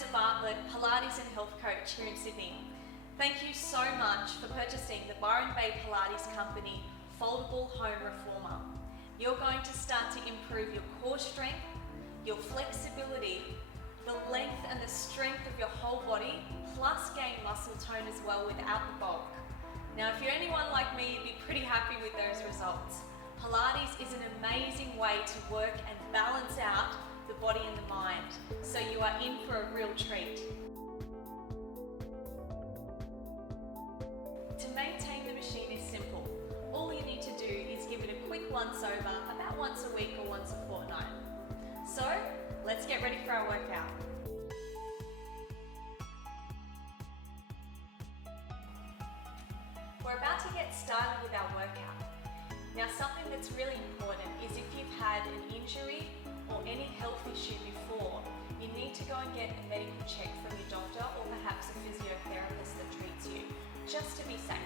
Vanessa Bartlett, Pilates and Health Coach here in Sydney. Thank you so much for purchasing the Byron Pilates Company Foldable Home Reformer. You're going to start to improve your core strength, your flexibility, the length and the strength of your whole body, plus gain muscle tone as well without the bulk. Now, if you're anyone like me, you'd be pretty happy with those results. Pilates is an amazing way to work and balance out the body and the mind, so you are in for a real treat. To maintain the machine is simple. All you need to do is give it a quick once over, about once a week or once a fortnight. So, let's get ready for our workout. We're about to get started with our workout. Now, something that's really important is if you've had an injury or any health issue before, you need to go and get a medical check from your doctor or perhaps a physiotherapist that treats you, just to be safe.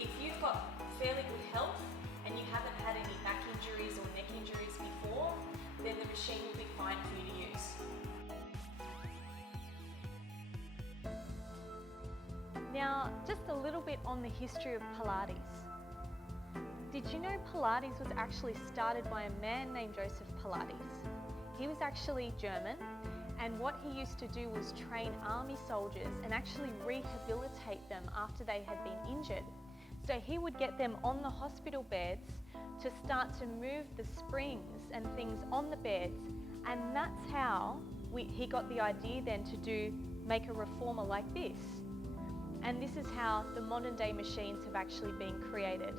If you've got fairly good health and you haven't had any back injuries or neck injuries before, then the machine will be fine for you to use. Now, just a little bit on the history of Pilates. Did you know Pilates was actually started by a man named Joseph Pilates? He was actually German, and what he used to do was train army soldiers and actually rehabilitate them after they had been injured. So he would get them on the hospital beds to start to move the springs and things on the beds, and that's how he got the idea then to make a reformer like this. And this is how the modern day machines have actually been created.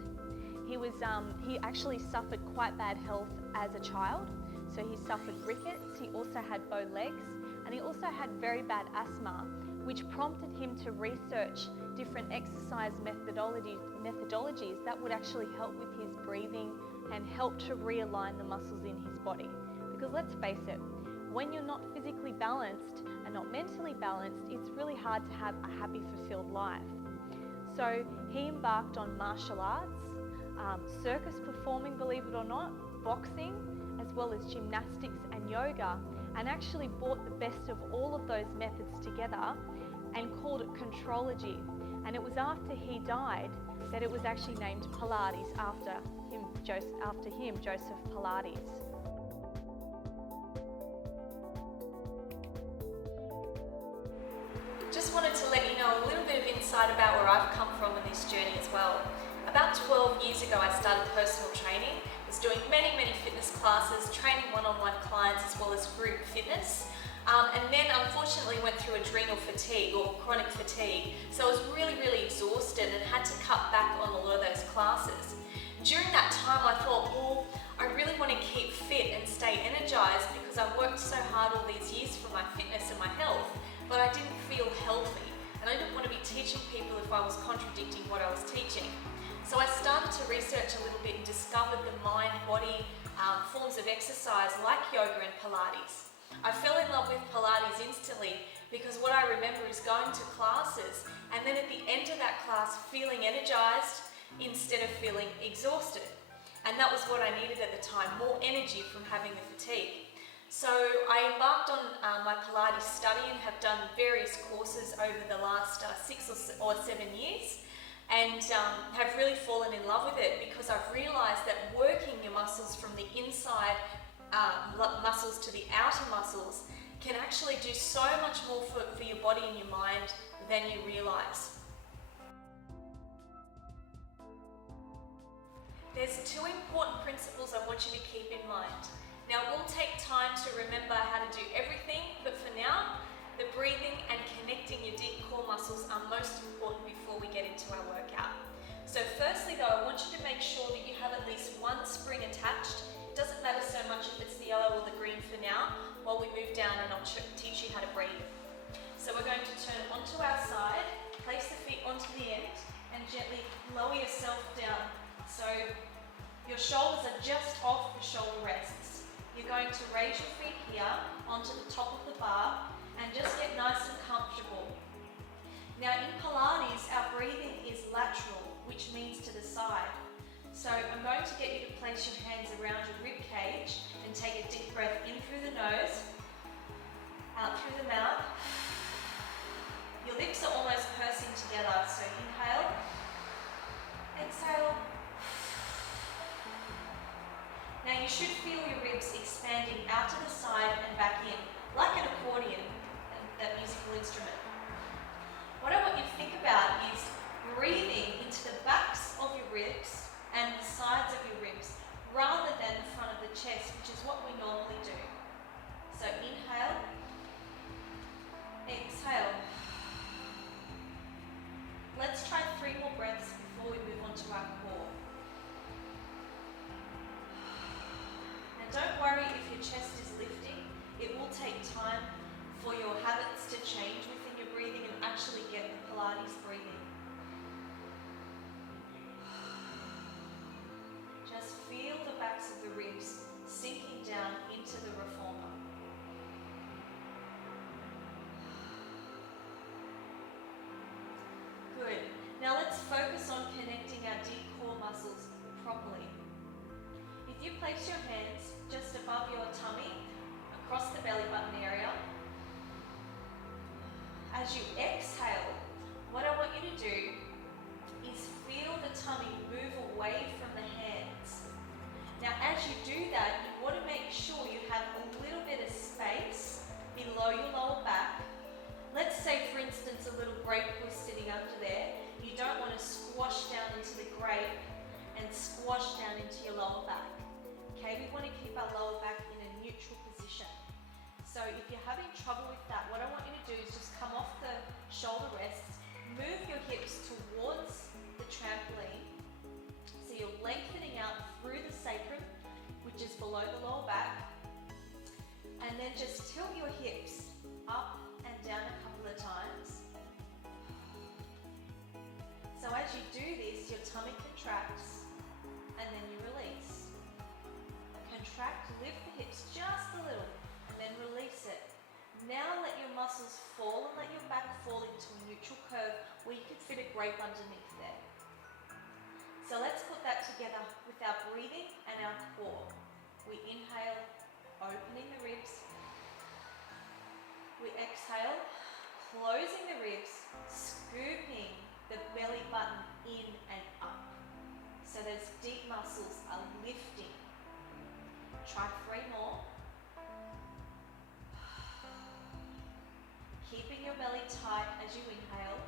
He actually suffered quite bad health as a child. So he suffered rickets, he also had bow legs, and he also had very bad asthma, which prompted him to research different exercise methodologies that would actually help with his breathing and help to realign the muscles in his body. Because let's face it, when you're not physically balanced and not mentally balanced, it's really hard to have a happy, fulfilled life. So he embarked on martial arts, circus performing, believe it or not, boxing, as well as gymnastics and yoga, and actually brought the best of all of those methods together and called it contrology. And it was after he died that it was actually named Pilates after him, Joseph Pilates. Just wanted to let you know a little bit of insight about where I've come from in this journey as well. About 12 years ago, I started personal training. I was doing many fitness classes, training one-on-one clients as well as group fitness. And then unfortunately went through adrenal fatigue or chronic fatigue. So I was really exhausted and had to cut back on a lot of those classes. During that time, I thought, well, I really want to keep fit and stay energized because I've worked so hard all these years for my fitness and my health, but I didn't feel healthy. And I didn't want to be teaching people if I was contradicting what I was teaching. So I started to research a little bit and discovered the mind-body forms of exercise like yoga and Pilates. I fell in love with Pilates instantly because what I remember is going to classes and then at the end of that class feeling energized instead of feeling exhausted. And that was what I needed at the time, more energy from having the fatigue. So I embarked on my Pilates study and have done various courses over the last 6 or 7 years. And have really fallen in love with it because I've realized that working your muscles from the inside muscles to the outer muscles can actually do so much more for your body and your mind than you realize. There's 2 important principles I want you to keep in mind. Now, it will take time to remember how to do everything, but for now, the breathing and connecting your deep core muscles are most important before we get into our workout. So firstly though, I want you to make sure that you have at least one spring attached. It doesn't matter so much if it's the yellow or the green for now, while we move down and I'll teach you how to breathe. So we're going to turn onto our side, place the feet onto the end, and gently lower yourself down. So your shoulders are just off the shoulder rests. You're going to raise your feet here onto the top of the bar, and just get nice and comfortable. Now in Pilates, our breathing is lateral, which means to the side. So I'm going to get you to place your hands around your rib cage and take a deep breath in through the nose, out through the mouth, properly. If you place your hands just above your tummy, across the belly button area, as you exhale, what I want you to do is feel the tummy move away from the hands. Now as you do that, you want to make sure you have a little bit of space below your lower back. Let's say for instance a little grape was sitting under there. You don't want to squash down into the grape and squash down into your lower back. Okay, we want to keep our lower back in a neutral position. So if you're having trouble with that, what I want you to do is just come off the shoulder rests, move your hips towards the trampoline, so you're lengthening out through the sacrum, which is below the lower back, and then just tilt your hips up and down a couple of times. So as you do this, your tummy contracts, and then you release. Contract, lift the hips just a little, and then release it. Now let your muscles fall and let your back fall into a neutral curve where you can fit a grape underneath there. So let's put that together with our breathing and our core. We inhale, opening the ribs. We exhale, closing the ribs, scooping the belly button in and up. So those deep muscles are lifting. Try 3 more. Keeping your belly tight as you inhale,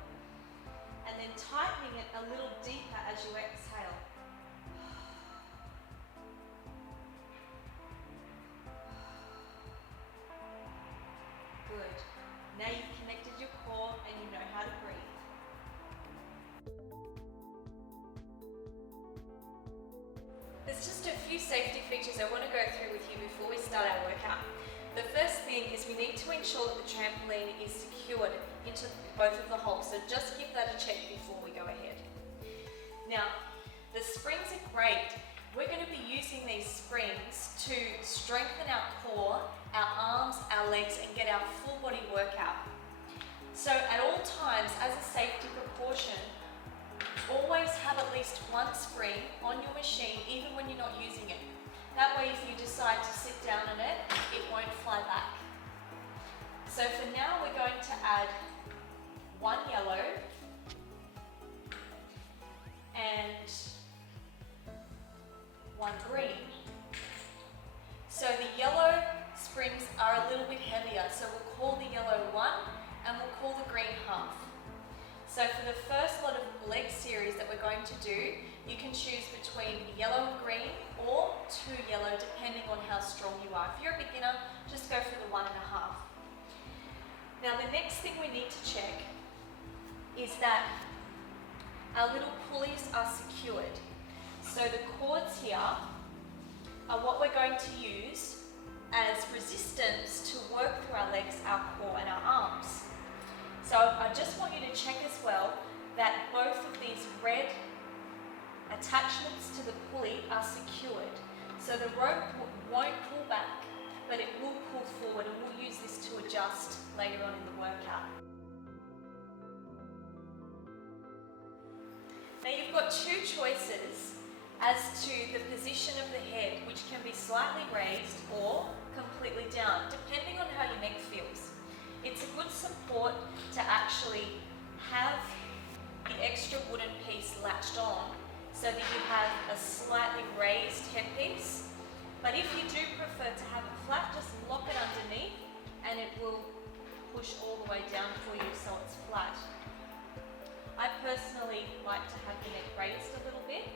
and then tightening it a little deeper as you exhale. Good. Now you've connected your core and you know how to breathe. There's just a few safety features I want to go through with you before we start our workout. The first thing is we need to ensure that the trampoline is secured into both of the holes, so just give that a check before we go ahead. Now, the springs are great. We're going to be using these springs to strengthen our core, our arms, our legs, and get our full body workout. So at all times, as a safety precaution, always have at least one spring on your machine, even when you're not using it. That way, if you decide to sit down on it, it won't fly back. So for now, we're going to add 1 yellow and 1 green. So the yellow springs are a little bit heavier, so we'll call the yellow 1 and we'll call the green half. So for the first lot of leg series that we're going to do, you can choose between yellow and green or 2 yellow, depending on how strong you are. If you're a beginner, just go for the 1.5. Now the next thing we need to check is that our little pulleys are secured. So the cords here are what we're going to use as resistance to work through our legs, our core and our arms. So I just want you to check as well that both of these red attachments to the pulley are secured. So the rope won't pull back, but it will pull forward, and we'll use this to adjust later on in the workout. Now you've got 2 choices as to the position of the head, which can be slightly raised or completely down, depending on how your neck feels. It's a good support to actually have the extra wooden piece latched on so that you have a slightly raised headpiece. But if you do prefer to have it flat, just lock it underneath and it will push all the way down for you so it's flat. I personally like to have the neck raised a little bit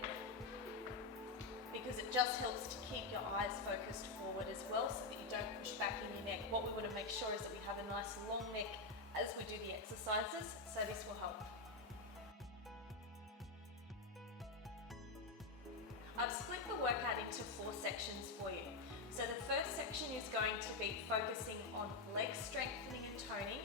because it just helps to keep your eyes focused forward as well so that you don't push back in your neck. What we want to make sure is that we have a nice long neck as we do the exercises, so this will help. I've split the workout into 4 sections for you. So the first section is going to be focusing on leg strengthening and toning,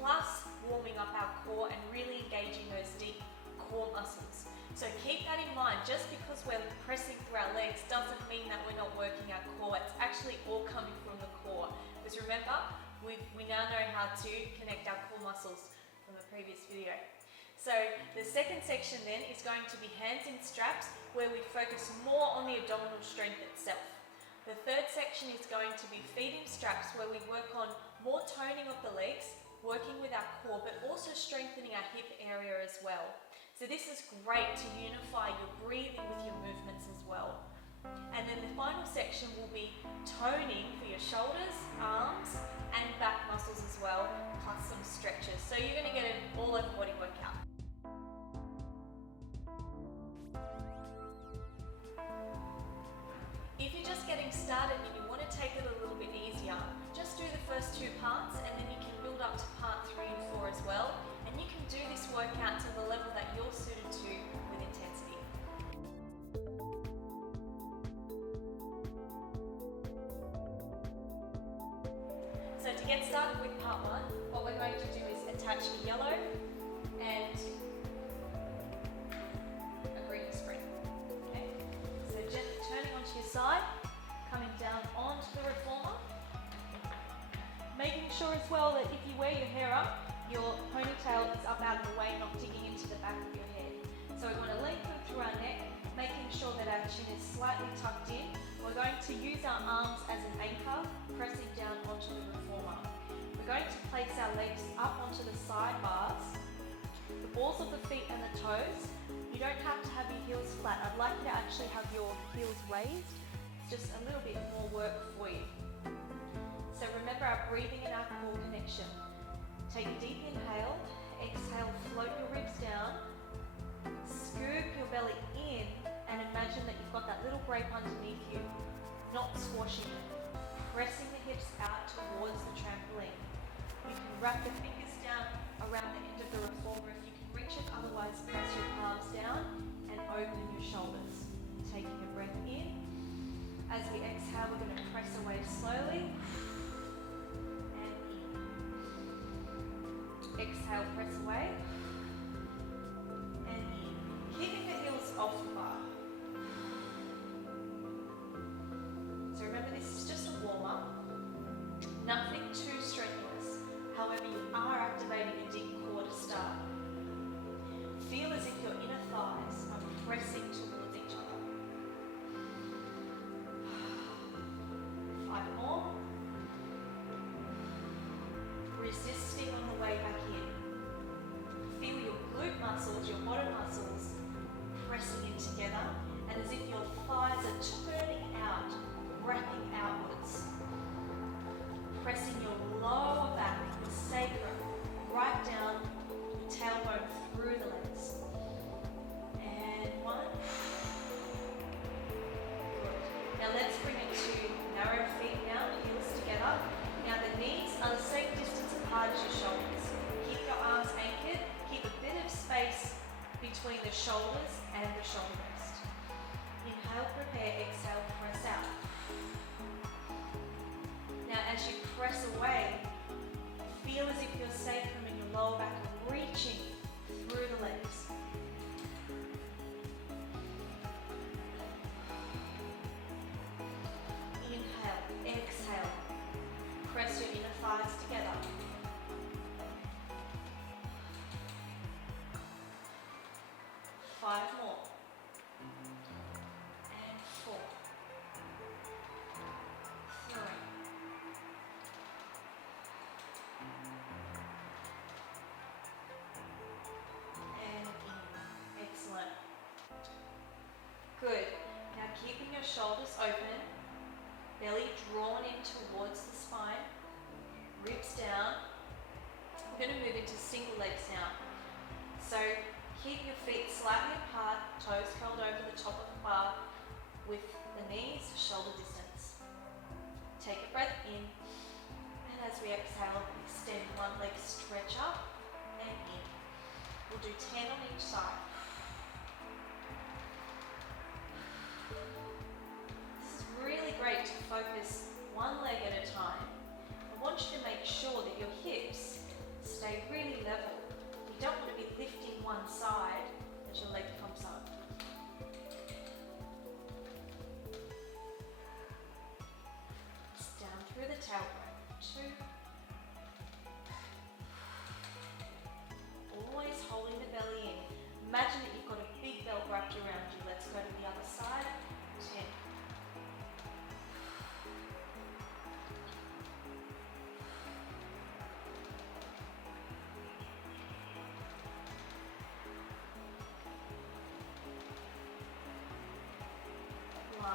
plus warming up our core and really engaging those deep core muscles. So keep that in mind. Just because we're pressing through our legs doesn't mean that we're not working our core. It's actually all coming from the core. Because remember, we now know how to connect our core muscles from the previous video. So the second section then is going to be hands in straps, where we focus more on the abdominal strength itself. The third section is going to be feet in straps, where we work on more toning of the legs, working with our core, but also strengthening our hip area as well. So this is great to unify your breathing with your movements as well. And then the final section will be toning for your shoulders, arms, and back muscles as well, plus some stretches. So you're going to get an all-over body workout. If you're just getting started and you want to take it a little bit easier, just do the first 2 parts and then you can build up to part 3 and 4 as well. And you can do this workout to the level that you're suited to with intensity. So to get started with part 1, what we're going to do is attach a yellow and a green spring. Okay? So gently turning onto your side, coming down onto the reformer. Making sure as well that if you wear your hair up, your ponytail is up out of the way, not digging into the back of your head. So we want to lengthen through our neck, making sure that our chin is slightly tucked in. We're going to use our arms as an anchor, pressing down onto the reformer. We're going to place our legs up onto the side bars, the balls of the feet and the toes. You don't have to have your heels flat. I'd like you to actually have your heels raised. It's just a little bit more work for you. So remember our breathing and our core connection. Take a deep inhale, exhale, float your ribs down, scoop your belly in, and imagine that you've got that little grape underneath you, not squashing it, pressing the hips out towards the trampoline. You can wrap the fingers down around the end of the reformer if you can reach it, otherwise press your palms down and open your shoulders. Taking a breath in. As we exhale, we're going to press away slowly. Exhale, press away, and in. Keeping the heels off the bar. So remember, this is just a warm-up, nothing too strenuous. However, you are activating a deep core to start. Feel as if your inner thighs are pressing towards each other. 5 more. Resisting on the way back in. Feel your glute muscles, your bottom muscles pressing in together, and as if your thighs are turning out, wrapping outwards. Pressing your lower back, your sacrum, right down, your tailbone through the legs. And 1. Good. Now let's bring it to narrow feet now, heels together. Now the knees are the same distance apart as your shoulders. Keep your arms anchored, keep a bit of space between the shoulders and the shoulder rest. Inhale, prepare, exhale, press out. Now as you press away, feel as if your sacrum and your lower back are reaching through the legs. Inhale, exhale. Press your inner thighs together. 5 more. And 4. 3. And in. Excellent. Good. Now keeping your shoulders open, belly drawn in towards the spine, ribs down. We're going to move into single legs now. So keep your feet slightly apart, toes curled over the top of the bar with the knees shoulder distance. Take a breath in, and as we exhale, extend one leg, stretch up and in. We'll do 10 on each side. This is really great to focus one leg at a time. I want you to make sure that your hips stay really level. You don't want to be lifting one side as your leg comes up. It's down through the tailbone. 2. Always holding the belly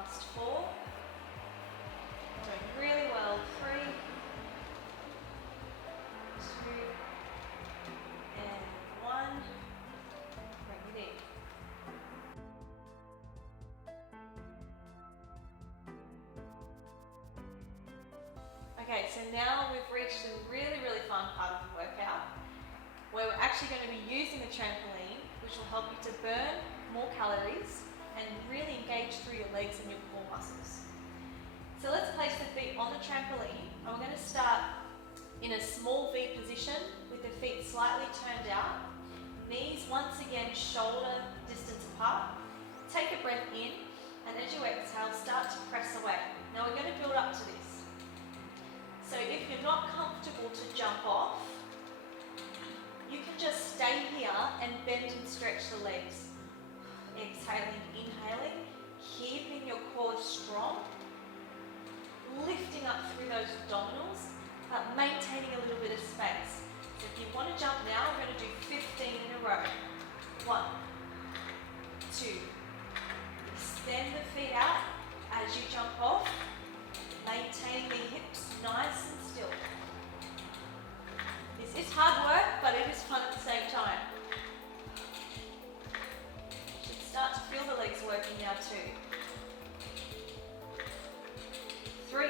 last 4. Doing really well. 3, 2, and 1. Bring it in. Okay, so now we've reached a really, really fun part of the workout where we're actually going to be using the trampoline, which will help you to burn more calories and really engage through your legs and your core muscles. So let's place the feet on the trampoline, and we're going to start in a small V position with the feet slightly turned out. Knees once again shoulder distance apart. Take a breath in, and as you exhale, start to press away. Now we're going to build up to this. So if you're not comfortable to jump off, you can just stay here and bend and stretch the legs. Exhaling, inhaling, keeping your core strong, lifting up through those abdominals, but maintaining a little bit of space. So if you want to jump now, we're going to do 15 in a row. 1, 2. Extend the feet out as you jump off, maintaining the hips nice and still. This is hard work, but it is fun at the same time. You should start to feel the legs working now too. 3.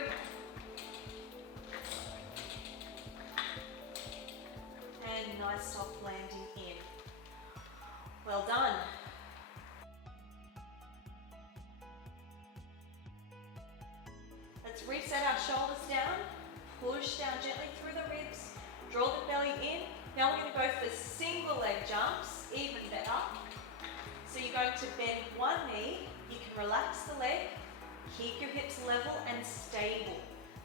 And nice soft landing in. Well done. Let's reset our shoulders down, push down gently through the ribs, draw the belly in. Now we're going to go for single leg jumps, even better. So you're going to bend one knee, you can relax the leg, keep your hips level and stable.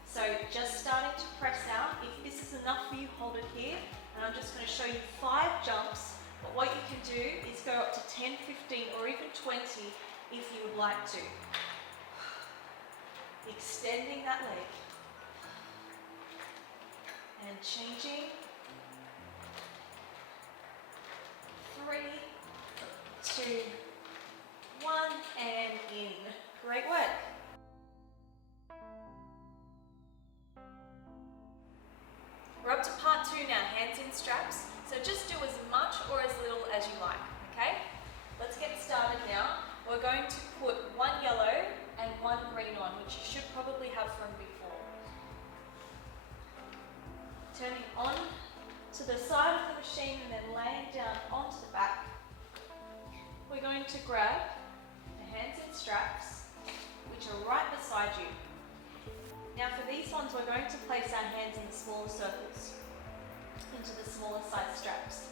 So just starting to press out. If this is enough for you, hold it here. And I'm just going to show you 5 jumps, but what you can do is go up to 10, 15 or even 20 if you would like to. Extending that leg and changing. 3, 2, 1 and in. Great work. We're up to part 2 now, hands in straps. So just do as much or as little as you like, okay? Let's get started now. We're going to put 1 yellow and 1 green on, which you should probably have from before. Turning on to the side of the machine and then laying down onto the back. We're going to grab the hands in straps, which are right beside you. Now for these ones, we're going to place our hands in the smaller circles, into the smaller size straps.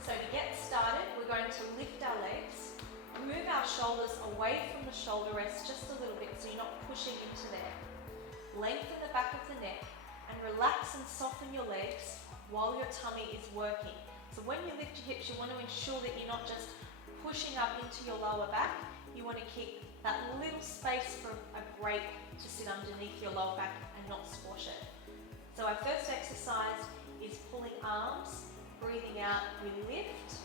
So to get started, we're going to lift our legs, move our shoulders away from the shoulder rest just a little bit so you're not pushing into there. Lengthen the back of the neck and relax and soften your legs while your tummy is working. So when you lift your hips, you want to ensure that you're not just pushing up into your lower back. You want to keep that little space for a break to sit underneath your lower back and not squash it. So our first exercise is pulling arms, breathing out, we lift,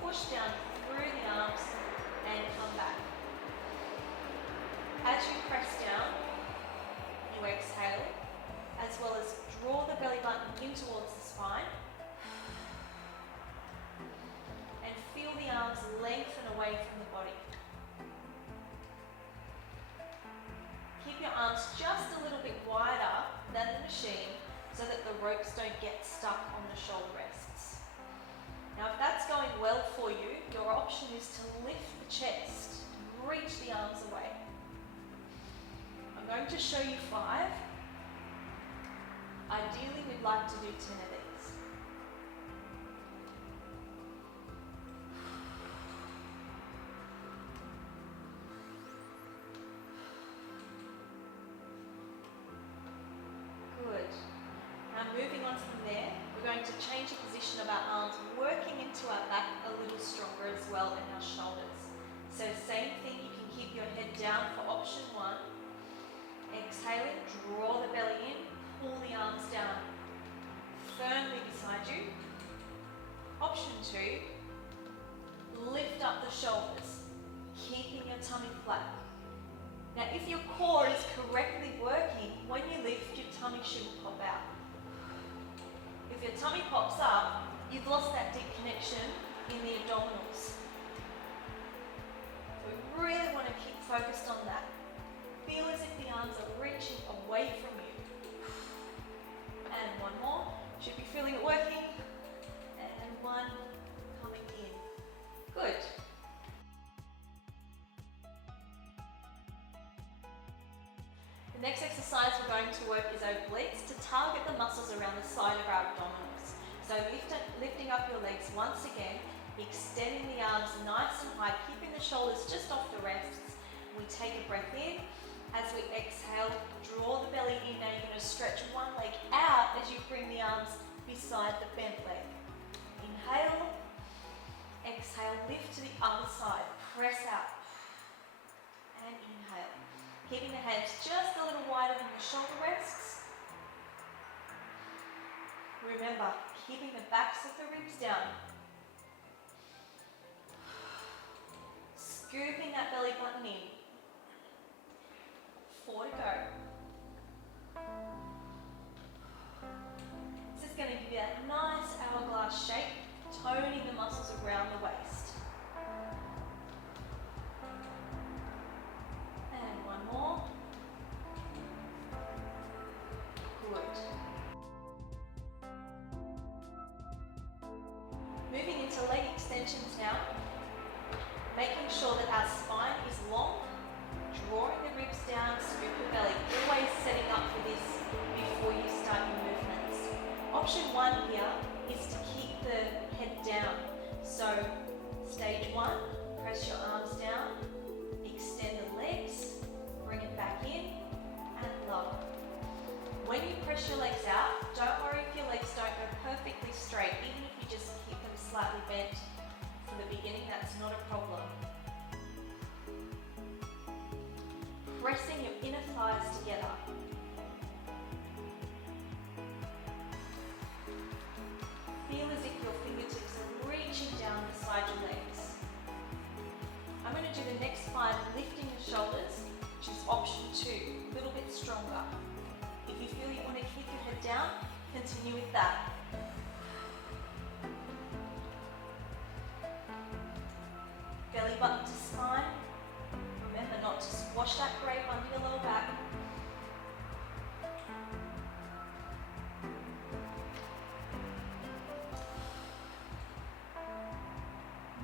push down through the arms and come back. As you press down, you exhale, as well as draw the belly button in towards the spine and feel the arms lengthen away from the body. Keep your arms just a little bit wider than the machine so that the ropes don't get stuck on the shoulder rests. Now if that's going well for you, your option is to lift the chest, reach the arms away. I'm going to show you 5. Ideally, we'd like to do 10 of these. Good. Now moving on from there, we're going to change the position of our arms, working into our back a little stronger as well and our shoulders. So same thing, you can keep your head down for option 1. Exhaling, draw the belly in, pull the arms down firmly beside you. Option 2, lift up the shoulders, keeping your tummy pop out. If your tummy pops up, you've lost that deep connection in the abdominals. So we really want to keep focused on that. Feel as if the arms are reaching away from you. And one more. Should be feeling it working. And one coming in. Good. The next exercise we're going to work is obliques to target the muscles around the side of our abdominals. So lifting up your legs once again, extending the arms nice and high, keeping the shoulders just off the rests. We take a breath in. As we exhale, draw the belly in. Now you're going to stretch one leg out as you bring the arms beside the bent leg. Inhale, exhale, lift to the other side, press out, and inhale. Keeping the hands just a little wider than the shoulder rests. Remember, keeping the backs of the ribs down. Scooping that belly button in. 4 to go. This is going to give you that nice hourglass shape, toning the muscles around the waist. And one more. Good. Moving into leg extensions now. Making sure that our spine is long, drawing the ribs down, scoop the belly. Always setting up for this before you start your movements. Option 1 here is to keep the head down. So stage 1, press your arms down, extend the legs, bring it back in, and lower. When you press your legs out, don't worry if your legs don't go perfectly straight. Even if you just keep them slightly bent from the beginning, that's not a problem. Pressing your inner thighs together. Feel as if your fingertips are reaching down beside your legs. I'm going to do the next 5 lifting the shoulders, which is option 2, a little bit stronger. If you feel you want to keep your head down, continue with that. Belly button to spine. Remember not to squash that grape under your lower back.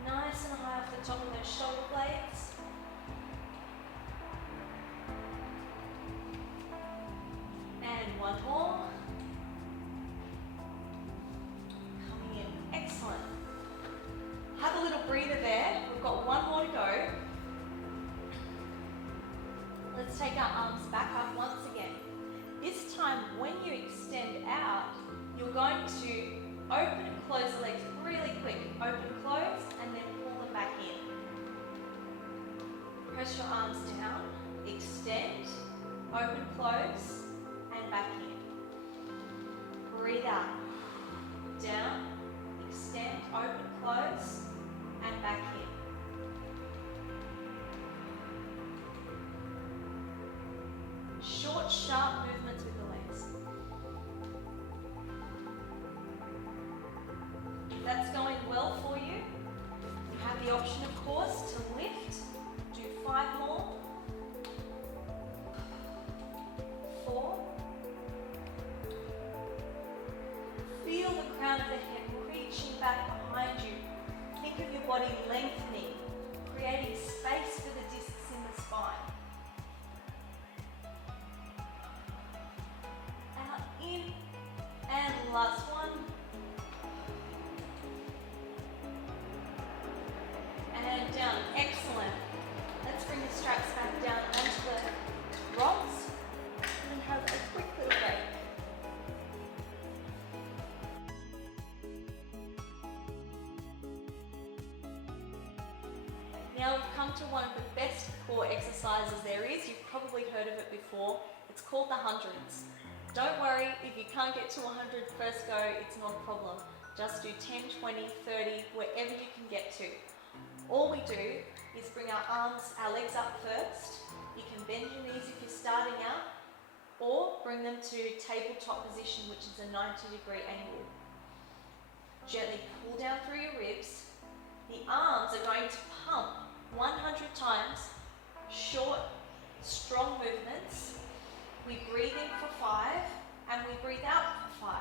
Nice and high off the top of those shoulder blades. And one more. Coming in. Excellent. Have a little breather there. We've got one more to go. Let's take our arms back up once again. This time, when you extend out, you're going to open and close the legs really quick. Open, close, and then pull them back in. Press your arms down, extend, open, close, and back in. Breathe out. Down, extend, open, close, and back in. Short, sharp movements with the legs. If that's going well for you, you have the option, of course, to lift. Do 5 more. 4. Feel the crown of the head reaching back behind you. Think of your body lengthening, creating space for the discs in the spine. Out, in, and last one. And down. Excellent. Let's bring the straps back down onto the rods and have a quick little break. Now we've come to one of the best core exercises there is. You've probably heard of it before. It's called the hundreds. Don't worry, if you can't get to 100 first go, it's not a problem. Just do 10, 20, 30, wherever you can get to. All we do is bring our legs up first. You can bend your knees if you're starting out, or bring them to tabletop position, which is a 90-degree angle. Gently pull down through your ribs. The arms are going to pump 100 times, short, strong movements. We breathe in for 5 and we breathe out for 5.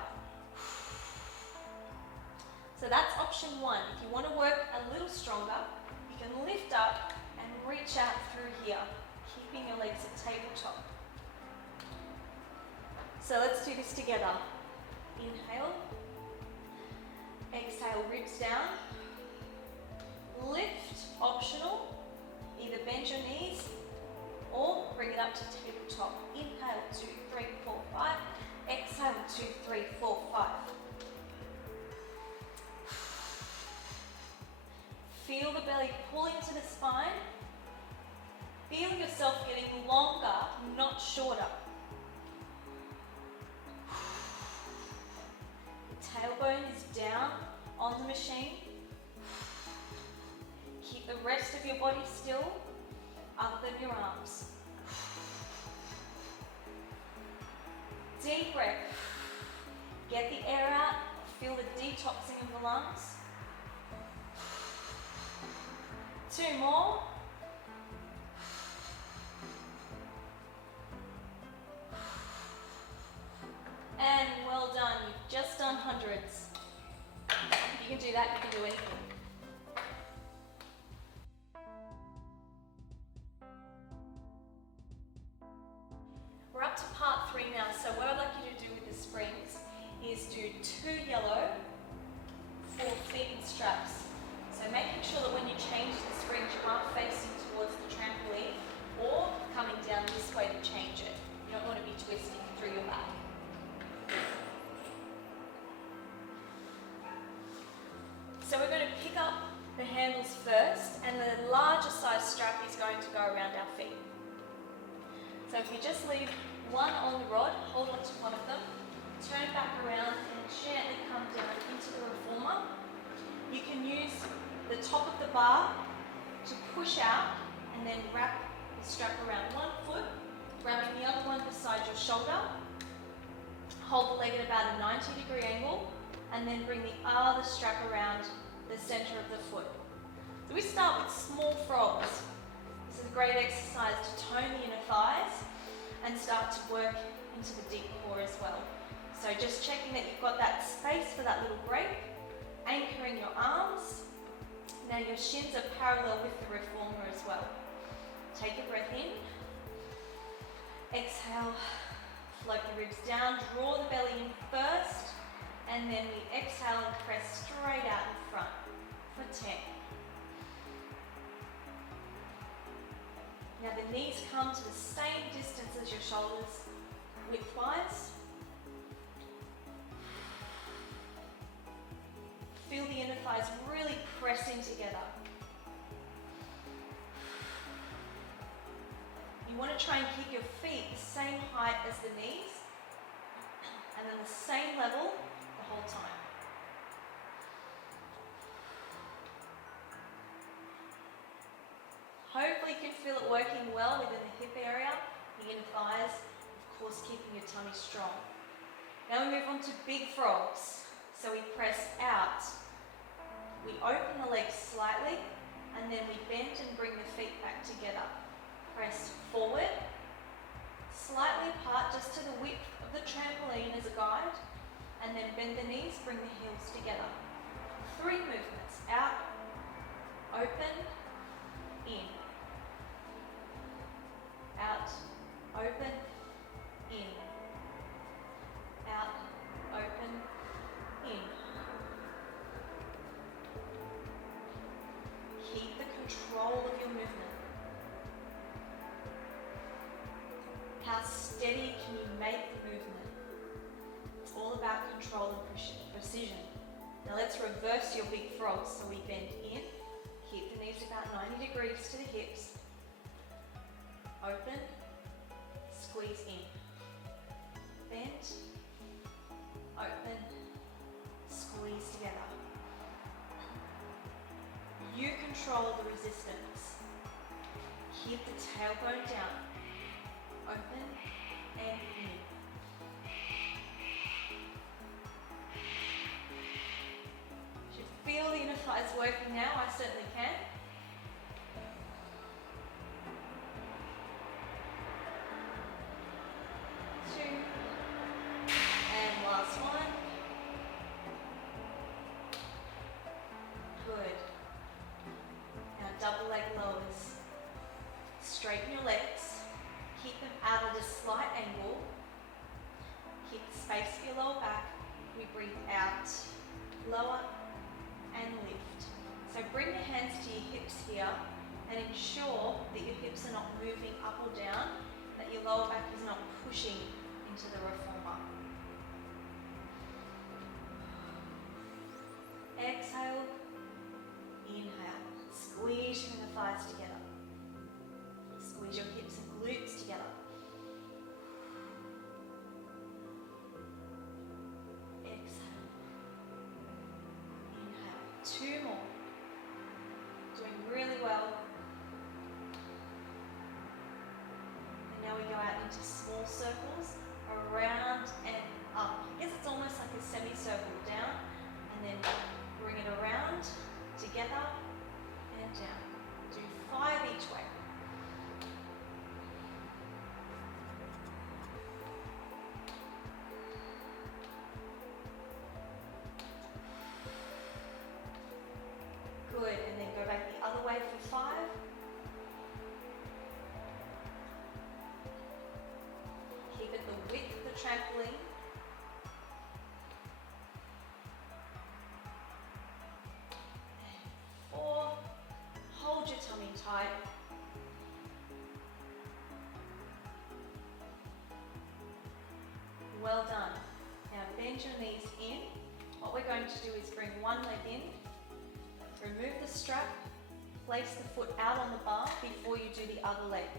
So that's option 1. If you want to work a little stronger, you can lift up and reach out through here, keeping your legs at tabletop. So let's do this together. Inhale. Exhale, ribs down. Lift, optional. Either bend your knees or bring it up to tabletop. Inhale, 2, 3, 4, 5. Exhale, 2, 3, 4, 5. Feel the belly pull into the spine. Feel yourself getting longer, not shorter. Tailbone is down on the machine. Keep the rest of your body still, other than your arms. Deep breath. Get the air out. Feel the detoxing of the lungs. 2 more. And well done, you've just done hundreds. If you can do that, you can do anything. We're up to part 3 now, so what I'd like you to do with the springs is do 2 yellow for feet and straps. So making sure that when you change the springs, you aren't facing towards the trampoline or coming down this way to change it. You don't want to be twisting through your back. So we're going to pick up the handles first, and the larger size strap is going to go around our feet. So if you just leave one on the rod, hold on to one of them, turn back around and gently come down into the reformer. You can use the top of the bar to push out and then wrap the strap around one foot, wrapping the other one beside your shoulder. Hold the leg at about a 90-degree angle and then bring the other strap around the center of the foot. So we start with small frogs. This is a great exercise to tone the inner thighs and start to work into the deep core as well. So just checking that you've got that space for that little break, anchoring your arms. Now your shins are parallel with the reformer as well. Take a breath in. Exhale, float the ribs down, draw the belly in first, and then we exhale and press straight out in front for 10. Now the knees come to the same distance as your shoulders, widthwise. Feel the inner thighs really pressing together. You want to try and keep your feet the same height as the knees, and then the same level the whole time. Hopefully you can feel it working well within the hip area, the inner thighs, of course keeping your tummy strong. Now we move on to big frogs. So we press out, we open the legs slightly, and then we bend and bring the feet back together. Press forward, slightly apart just to the width of the trampoline as a guide, and then bend the knees, bring the heels together. 3 movements, out, open, in. Out, open, in. Out, open, in. Keep the control of your movement. How steady can you make the movement? It's all about control and precision. Now let's reverse your big frogs. So we bend in, keep the knees about 90 degrees to the hips. Open, squeeze in. Bend, open, squeeze together. You control the resistance. Keep the tailbone down. Open, and in. Should feel the inner thighs working now, I certainly can. Two, and last one. Good. Now double leg lowers. Straighten your legs. Keep them out at a slight angle. Keep the space for your lower back. We breathe out, lower and lift. So bring your hands to your hips here and ensure that your hips are not moving up or down, that your lower back is not pushing into the reformer. Exhale, inhale. Squeeze your inner thighs together. Squeeze your hips and glutes together. Exhale. Inhale. Two more. Doing really well. And now we go out into small circles, around and up. I guess it's almost like a semicircle down, and then bring it around, together, and down. Do 5 each way. Good, and then go back the other way for 5. Keep it the width of the trampoline. And 4. Hold your tummy tight. Well done. Now bend your knees in. What we're going to do is bring one leg in. Remove the strap, place the foot out on the bar before you do the other leg.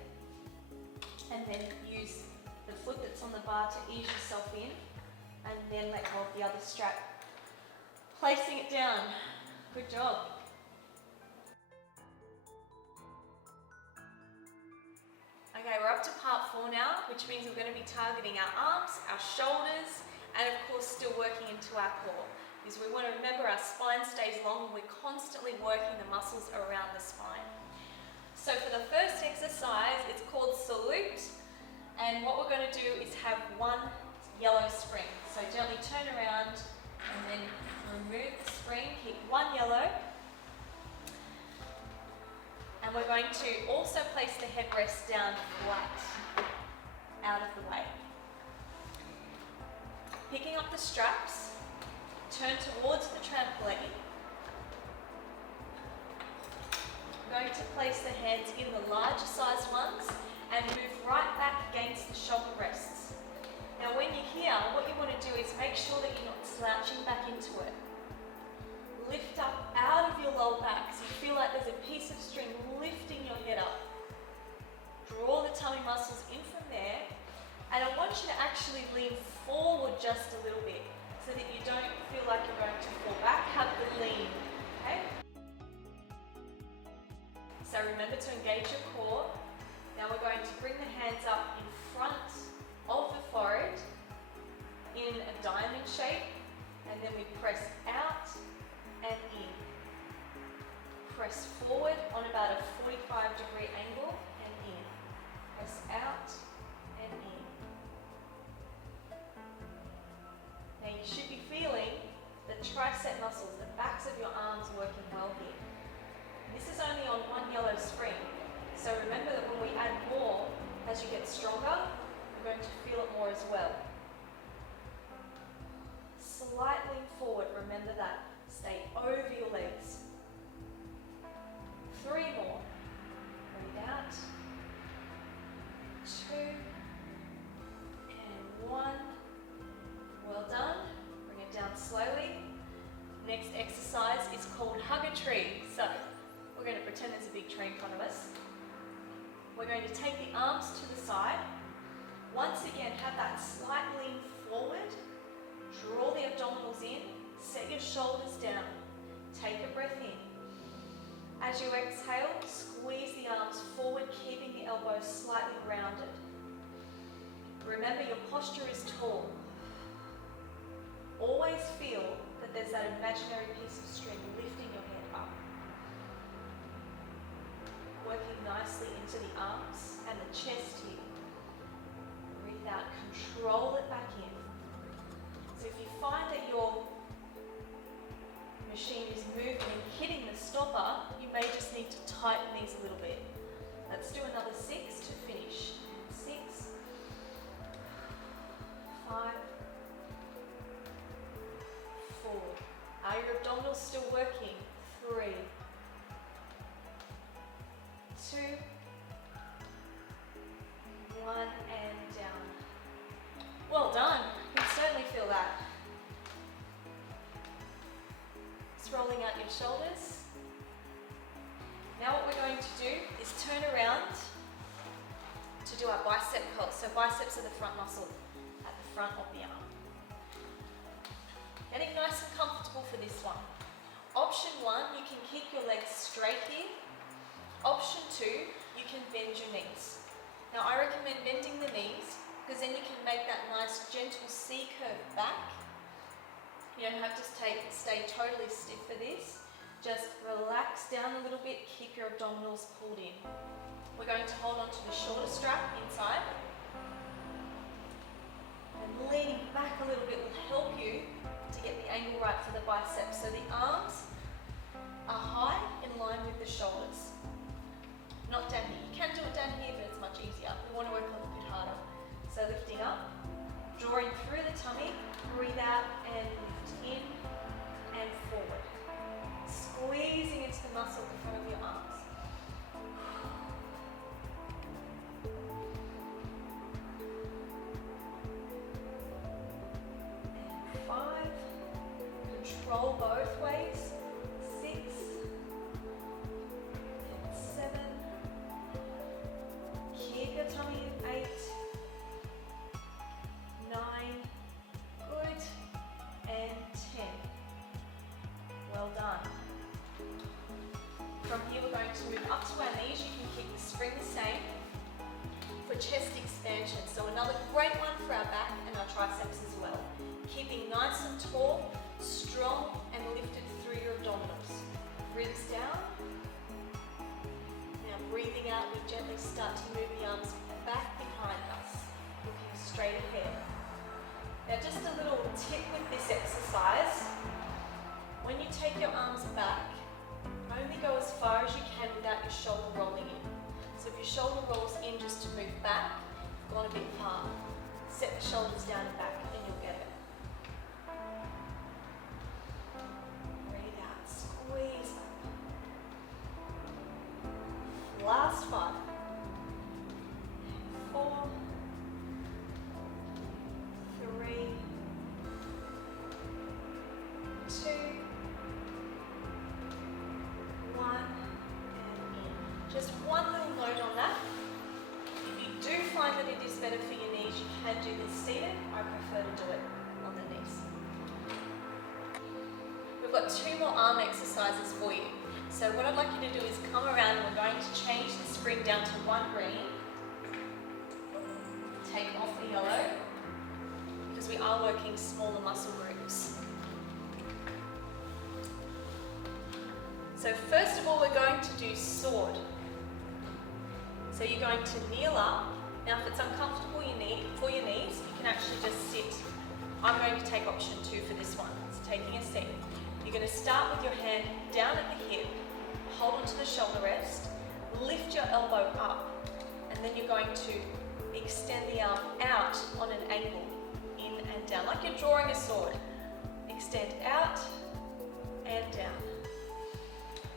And then use the foot that's on the bar to ease yourself in, and then let go of the other strap. Placing it down. Good job. Okay, we're up to part 4 now, which means we're going to be targeting our arms, our shoulders, and of course still working into our core. Because we want to remember our spine stays long and we're constantly working the muscles around the spine. So for the first exercise, it's called salute. And what we're going to do is have one yellow spring. So gently turn around and then remove the spring, keep one yellow. And we're going to also place the headrest down flat, out of the way. Picking up the straps, turn towards the trampoline. I'm going to place the hands in the larger sized ones and move right back against the shoulder rests. Now when you're here, what you want to do is make sure that you're not slouching back into it. Lift up out of your lower back so you feel like there's a piece of string lifting your head up. Draw the tummy muscles in from there, and I want you to actually lean forward just a little bit, so that you don't feel like you're going to fall back. Have the lean, okay? So remember to engage your core. Now we're going to bring the hands up in front of the forehead in a diamond shape, and then we press out and in. Press forward on about a 45-degree angle and in. Press out and in. Now you should be feeling the tricep muscles, the backs of your arms working well here. This is only on one yellow spring, so remember that when we add more, as you get stronger, you're going to feel it more as well. Slight lean forward, remember that. Stay over your legs. 3 more. Breathe out. 2 and 1. Well done. Bring it down slowly. Next exercise is called hug a tree. So we're going to pretend there's a big tree in front of us. We're going to take the arms to the side. Once again, have that slight lean forward. Draw the abdominals in. Set your shoulders down. Take a breath in. As you exhale, squeeze the arms forward, keeping the elbows slightly rounded. Remember, your posture is tall. Always feel that there's that imaginary piece of string lifting your head up. Working nicely into the arms and the chest here. Breathe out, control it back in. So if you find that your machine is moving and hitting the stopper, you may just need to tighten these a little bit. Let's do another 6 to finish. 6, 5, 4. Are your abdominals still working? 3, 2, 1, and down. Well done. You can certainly feel that. Just rolling out your shoulders. Now what we're going to do is turn around to do our bicep curls. So biceps are the front muscle at the front of the arm. Getting nice and comfortable for this one. Option 1, you can keep your legs straight here. Option 2, you can bend your knees. Now I recommend bending the knees because then you can make that nice gentle C curve back. You don't have to stay totally stiff for this. Just relax down a little bit, keep your abdominals pulled in. We're going to hold on to the shoulder strap inside. And leaning back a little bit will help you to get the angle right for the biceps. So the arms are high in line with the shoulders. Not down here. You can do it down here, but it's much easier. We want to work a little bit harder. So lifting up, drawing through the tummy, breathe out and lift in and forward. Squeezing into the muscle in front of your arms. And 5. Control both ways. 6. And 7. Keep your tummy in. 8. 9. Good. And 10. Well done. From here we're going to move up to our knees. You can keep the spring the same for chest expansion. So another great one for our back and our triceps as well. Keeping nice and tall, strong and lifted through your abdominals. Ribs down. Now breathing out, we gently start to move the arms back behind us, looking straight ahead. Now just a little tip with this exercise. When you take your arms back, only go as far as you can without your shoulder rolling in. So if your shoulder rolls in just to move back, you've gone a bit far. Set the shoulders down and back and you'll get it. Breathe out, squeeze up. Last 5. 4, 3, 2, 1, and in. Just one little note on that. If you do find that it is better for your knees, you can do this seated. I prefer to do it on the knees. We've got 2 more arm exercises for you. So what I'd like you to do is come around and we're going to change the spring down to 1 green. Take off the yellow because we are working smaller muscle groups. So first of all, we're going to do sword. So you're going to kneel up. Now if it's uncomfortable for your knees, you can actually just sit. I'm going to take option 2 for this one. It's taking a seat. You're going to start with your hand down at the hip, hold onto the shoulder rest, lift your elbow up, and then you're going to extend the arm out on an angle, in and down, like you're drawing a sword. Extend out and down.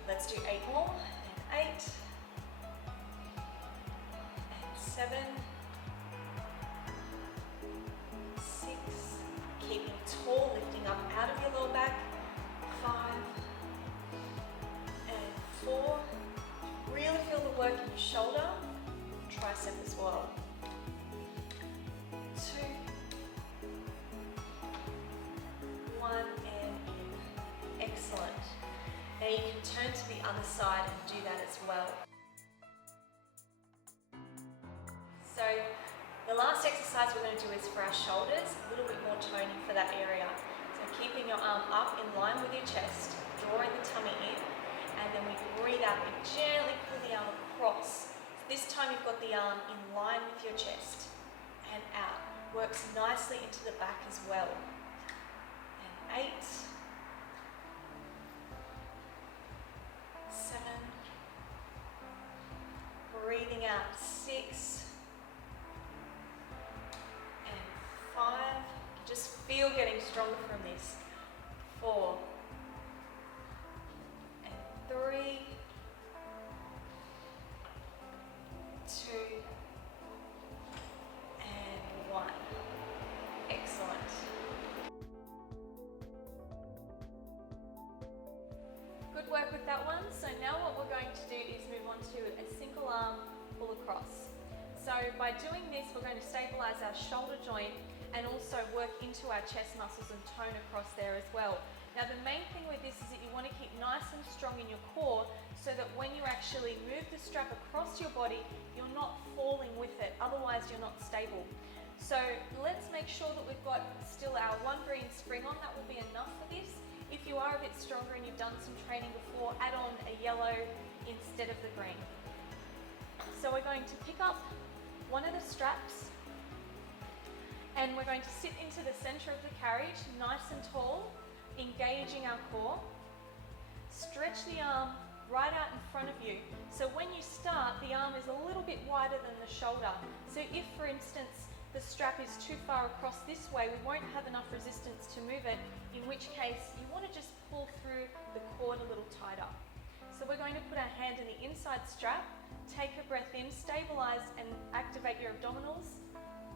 Let's do 8 more, and 8, and 7, 6, keeping tall, lifting up out of your lower back, 5, and 4, really feel the work in your shoulder, tricep as well, 2, 1, and in, excellent. Now you can turn to the other side and do that as well. So the last exercise exercise we're going to do is for our shoulders, a little bit more toning for that area. So keeping your arm up in line with your chest, drawing the tummy in, and then we breathe out and gently pull the arm across. This time you've got the arm in line with your chest and out. Works nicely into the back as well. And 8, 7, breathing out 6, and 5. Just feel getting stronger from this. 4, and 3, 2, and 1. Excellent. Good work with that one. So now what we're going to do is move on to a single arm pull across. So by doing this, we're going to stabilize our shoulder joint and also work into our chest muscles and tone across there as well. Now the main thing with this is that you want to keep nice and strong in your core so that when you actually move the strap across your body, you're not falling with it, otherwise you're not stable. So let's make sure that we've got still our 1 green spring on. That will be enough for this. If you are a bit stronger and you've done some training before, add on a yellow instead of the green. So we're going to pick up one of the straps and we're going to sit into the center of the carriage, nice and tall, engaging our core. Stretch the arm right out in front of you. So when you start, the arm is a little bit wider than the shoulder. So if, for instance, the strap is too far across this way, we won't have enough resistance to move it, in which case you want to just pull through the cord a little tighter. So we're going to put our hand in the inside strap, take a breath in, stabilize and activate your abdominals,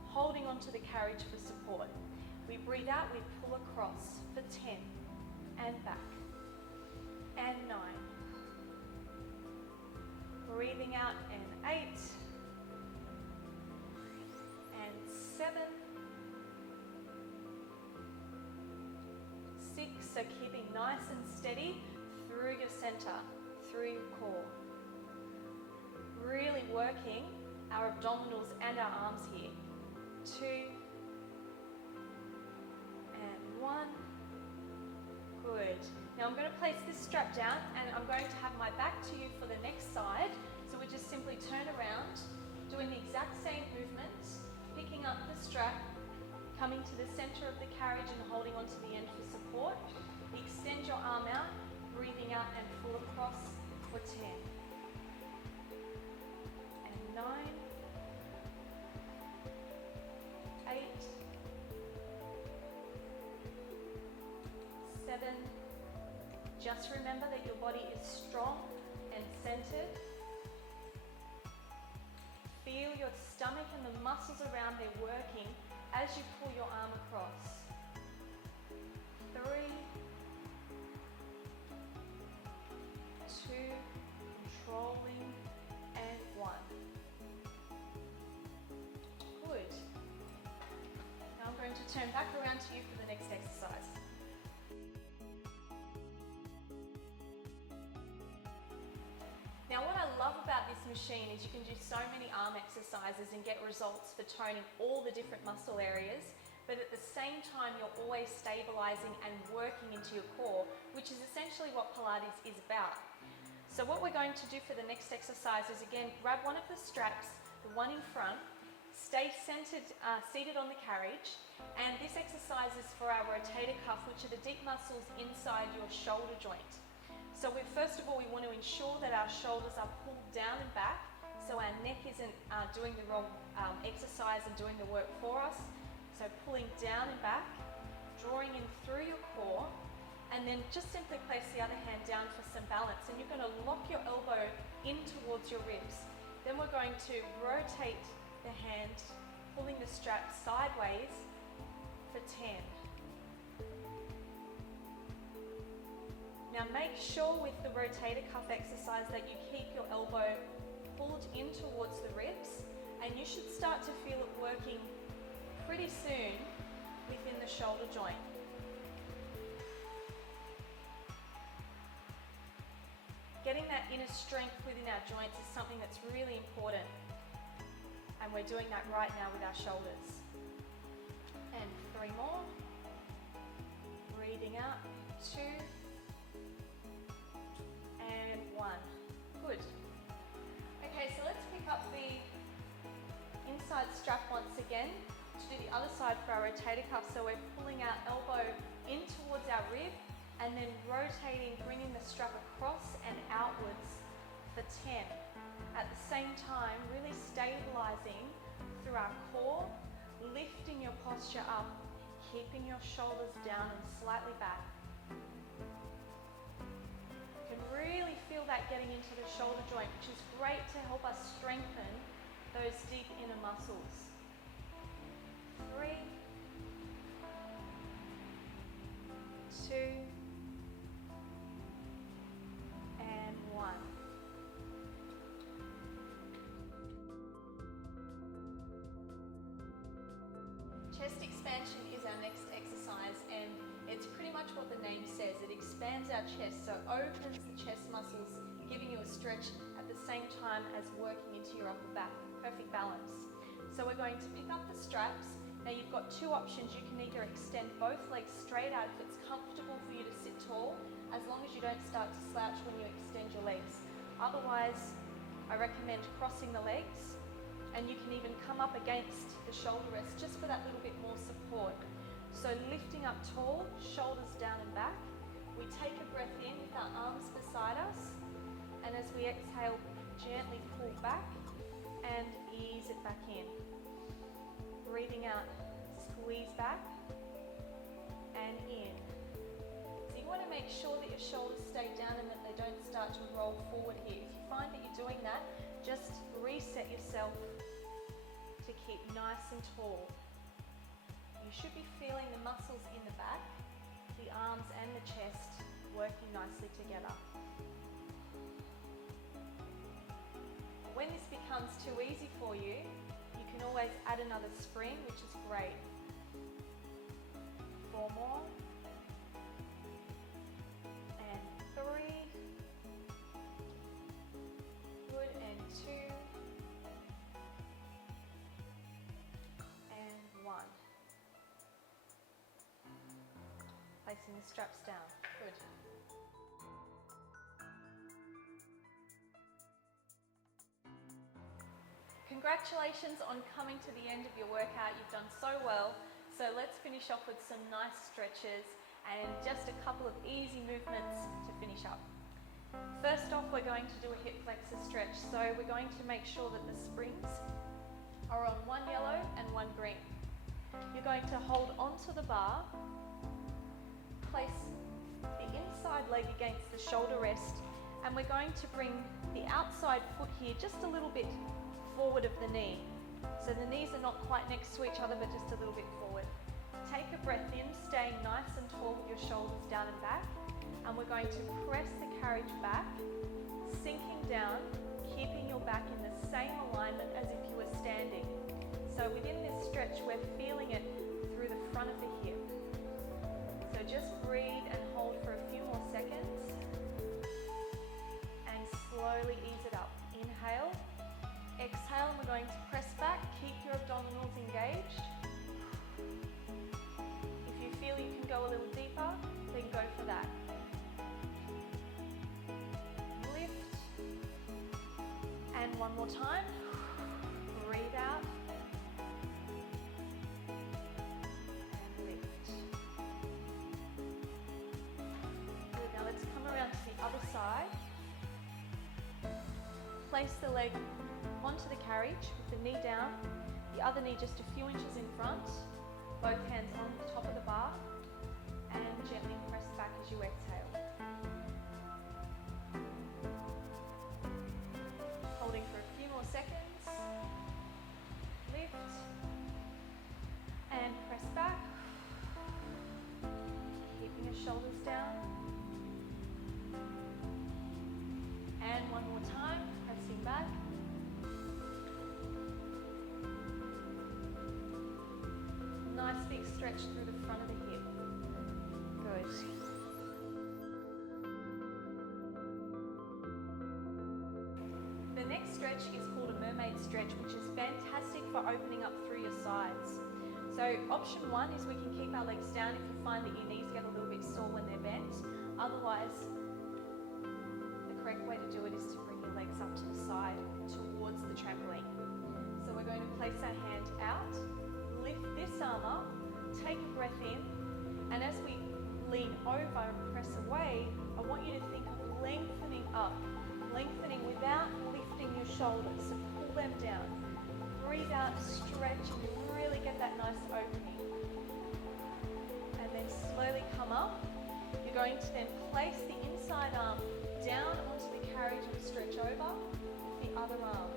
holding onto the carriage for support. We breathe out, we pull across for 10, and back, and 9. Breathing out, and 8, and 7, 6, so keeping nice and steady through your center, through your core. Really working our abdominals and our arms here. 2, and 1. Good. Now I'm going to place this strap down and I'm going to have my back to you for the next side. So we just simply turn around, doing the exact same movement, picking up the strap, coming to the center of the carriage and holding onto the end for support. Extend your arm out, breathing out and pull across for 10, and 9, 8, 7. Just remember that your body is strong and centered. Feel your stomach and the muscles around there working as you pull your arm across. 3, 2, controlling, and 1. Good. Now I'm going to turn back around to you for the next exercise. Now what I love about this machine is you can do so many arm exercises and get results for toning all the different muscle areas, but at the same time you're always stabilizing and working into your core, which is essentially what Pilates is about. So what we're going to do for the next exercise is again grab one of the straps, the one in front, stay centered, seated on the carriage, and this exercise is for our rotator cuff, which are the deep muscles inside your shoulder joint. So first of all, we want to ensure that our shoulders are pulled down and back, so our neck isn't doing the wrong exercise and doing the work for us. So pulling down and back, drawing in through your core, and then just simply place the other hand down for some balance. And you're going to lock your elbow in towards your ribs. Then we're going to rotate the hand, pulling the strap sideways for 10. Now make sure with the rotator cuff exercise that you keep your elbow pulled in towards the ribs, and you should start to feel it working pretty soon within the shoulder joint. Getting that inner strength within our joints is something that's really important, and we're doing that right now with our shoulders. And 3 more. Breathing out, 2, and 1. Good. Okay, so let's pick up the inside strap once again to do the other side for our rotator cuff. So we're pulling our elbow in towards our rib and then rotating, bringing the strap across and outwards for 10. At the same time, really stabilizing through our core, lifting your posture up, keeping your shoulders down and slightly back. You can really feel that getting into the shoulder joint, which is great to help us strengthen those deep inner muscles. 3, 2, and 1. Chest expansion is our next exercise, and it's pretty much what the name says. It expands our chest, so opens the chest muscles, giving you a stretch at the same time as working into your upper back. Perfect balance. So we're going to pick up the straps. Now you've got 2 options. You can either extend both legs straight out if it's comfortable for you to sit tall, as long as you don't start to slouch when you extend your legs. Otherwise, I recommend crossing the legs, and you can even come up against the shoulder rest just for that little bit more support. So lifting up tall, shoulders down and back. We take a breath in with our arms beside us, and as we exhale, gently pull back and ease it back in. Breathing out, squeeze back and in. So you want to make sure that your shoulders stay down and that they don't start to roll forward here. If you find that you're doing that, just reset yourself to keep nice and tall. You should be feeling the muscles in the back, the arms and the chest working nicely together. When this becomes too easy for you, you can always add another spring, which is great. 4 more. And 3. Good, and 2. And 1. Placing the straps down. Good. Congratulations on coming to the end of your workout. You've done so well. So let's finish off with some nice stretches and just a couple of easy movements to finish up. First off, we're going to do a hip flexor stretch. So we're going to make sure that the springs are on 1 yellow and 1 green. You're going to hold onto the bar, place the inside leg against the shoulder rest, and we're going to bring the outside foot here just a little bit forward of the knee. So the knees are not quite next to each other, but just a little bit forward. Take a breath in, staying nice and tall with your shoulders down and back. And we're going to press the carriage back, sinking down, keeping your back in the same alignment as if you were standing. So within this stretch, we're feeling it through the front of the hip. So just breathe and hold for a few more seconds. And slowly ease it up. Inhale. Exhale, and we're going to press back, keep your abdominals engaged. If you feel you can go a little deeper, then go for that. Lift. And one more time. Breathe out. And lift. Good, now let's come around to the other side. Place the leg onto the carriage with the knee down, the other knee just a few inches in front, both hands on the top of the bar, and gently press back as you exhale. Holding for a few more seconds. Lift and press back, keeping your shoulders down. And one more time, pressing back. Nice big stretch through the front of the hip. Good. The next stretch is called a mermaid stretch, which is fantastic for opening up through your sides. So So option one is we can keep our legs down if you find that your knees get a little bit sore when they're bent. Otherwise, the correct way to do it is to bring your legs up to the side towards the trampoline. So we're going to place our hand out, lift this arm up, take a breath in, and as we lean over and press away, I want you to think of lengthening up, lengthening without lifting your shoulders, so pull them down. Breathe out, stretch, and really get that nice opening. And then slowly come up. You're going to then place the inside arm down onto the carriage and stretch over with the other arm.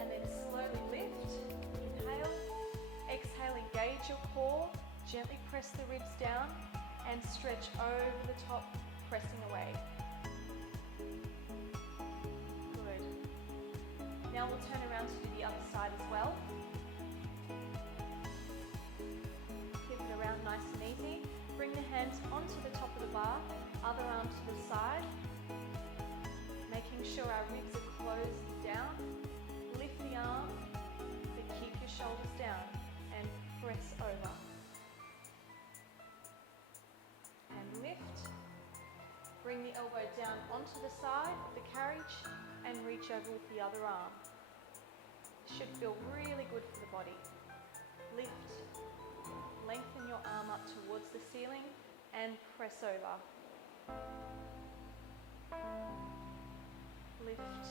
And then slowly lift, inhale, exhale, engage your core, gently press the ribs down and stretch over the top, pressing away. Good. Now we'll turn around to do the other side as well. Pivot around nice and easy. Bring the hands onto the top of the bar, other arm to the side, making sure our ribs are closed down. Lift the arm, but keep your shoulders down and press over. And lift. Bring the elbow down onto the side of the carriage and reach over with the other arm. Should feel really good for the body. Lift, lengthen your arm up towards the ceiling and press over. Lift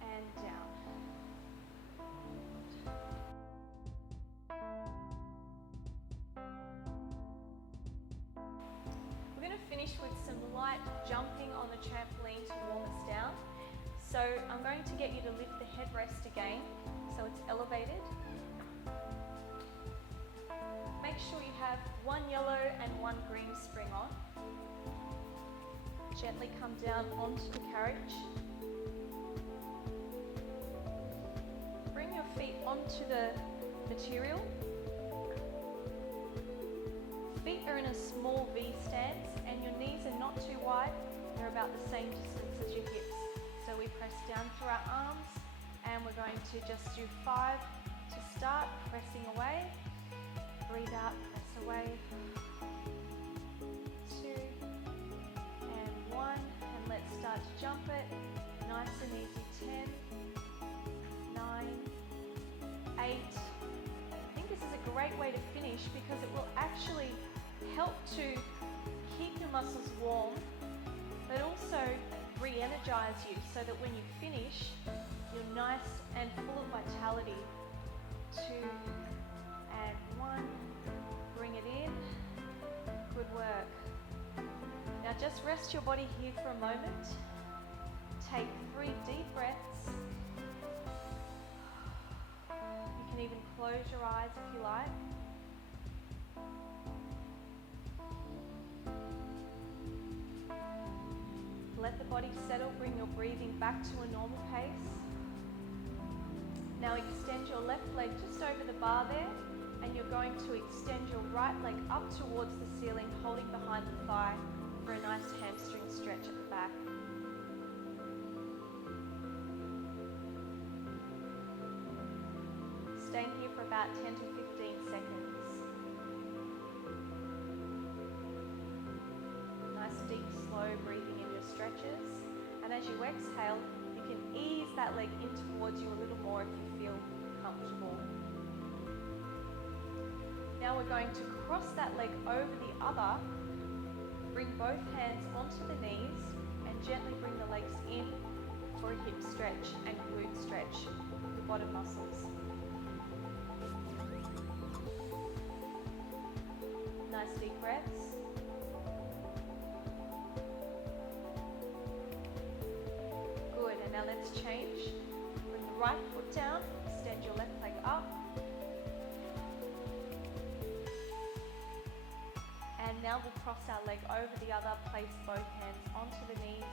and down. We're going to finish with some light jumping on the trampoline to warm us down. So I'm going to get you to lift the headrest again, so it's elevated. Make sure you have one yellow and one green spring on. Gently come down onto the carriage. Bring your feet onto the material. Feet are in a small V stance and your knees are not too wide. They're about the same distance as your hips. So we press down through our arms and we're going to just do 5 to start, pressing away. Breathe out, press away. 2 and 1, and let's start to jump it. Nice and easy. 10, 9, 8. I think this is a great way to finish because it will actually help to keep your muscles warm, but also re-energize you so that when you finish, you're nice and full of vitality. 2 and 1. Bring it in. Good work. Now just rest your body here for a moment. Take 3 deep breaths. You can even close your eyes if you like. Let the body settle, bring your breathing back to a normal pace. Now extend your left leg just over the bar there, and you're going to extend your right leg up towards the ceiling, holding behind the thigh for a nice hamstring stretch at the back. Staying here for about 10 to 15 seconds. Nice deep, slow breathing in your stretches. And as you exhale, you can ease that leg in towards you a little more if you feel comfortable. Now we're going to cross that leg over the other, bring both hands onto the knees and gently bring the legs in for a hip stretch and glute stretch, the bottom muscles. Nice deep breaths. Good, and now let's change. Bring the right foot down, extend your left leg up. And now we'll cross our leg over the other, place both hands onto the knees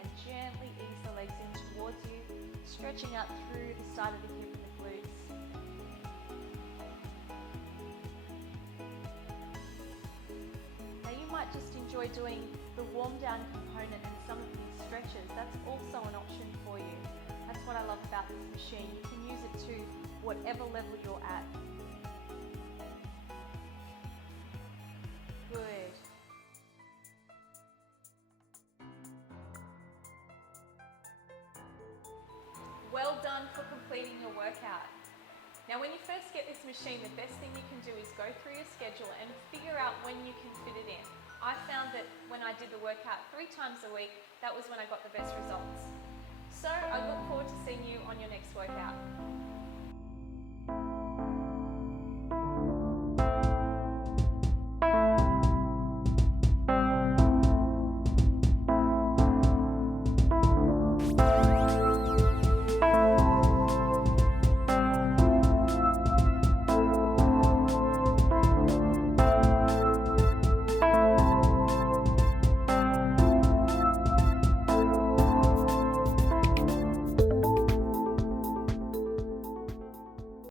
and gently ease the legs in towards you, stretching out through the side of the hip and the glutes. Now you might just enjoy doing the warm down component and some of these stretches. That's also an option for you. That's what I love about this machine. You can use it to whatever level you're at. Good. Well done for completing your workout. Now when you first get this machine, the best thing you can do is go through your schedule and figure out when you can fit it in. I found that when I did the workout 3 times a week, that was when I got the best results. So I look forward to seeing you on your next workout.